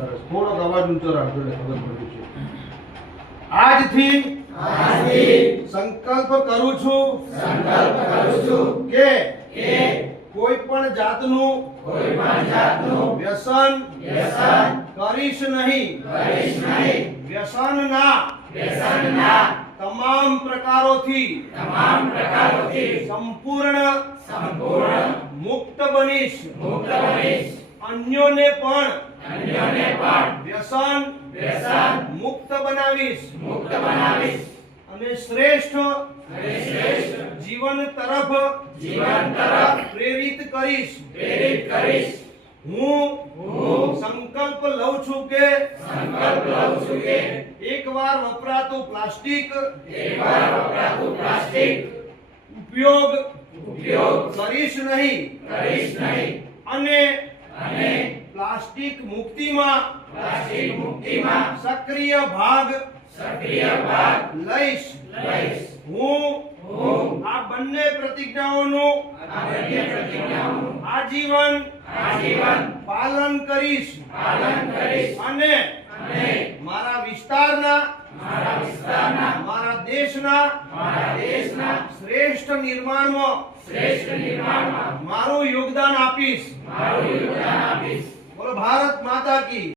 સરસ. થોડોક અવાજ ઊંચો રાખજો એટલે ખબર પડી છે. આજથી સંકલ્પ કરું છું કે કોઈ પણ જાતનું વ્યસન કરીશ નહીં. વ્યસનના તમામ પ્રકારોથી સંપૂર્ણ મુક્ત બનીશ. અન્યોને પણ વ્યસન મુક્ત બનાવીશ અને શ્રેષ્ઠ જીવન તરફ પ્રેરિત કરીશ. હું સંકલ્પ લઉં છું કે એકવાર વપરાતું પ્લાસ્ટિક ઉપયોગ કરીશ નહીં અને પ્લાસ્ટિક મુક્તિમાં સક્રિય ભાગ લઈશ. હું આ બંને પ્રતિજ્ઞાઓનું આજીવન પાલન કરીશ અને મારા વિસ્તારના મારા દેશના શ્રેષ્ઠ નિર્માણમાં મારું યોગદાન આપીશ. બોલો ભારત માતા કી.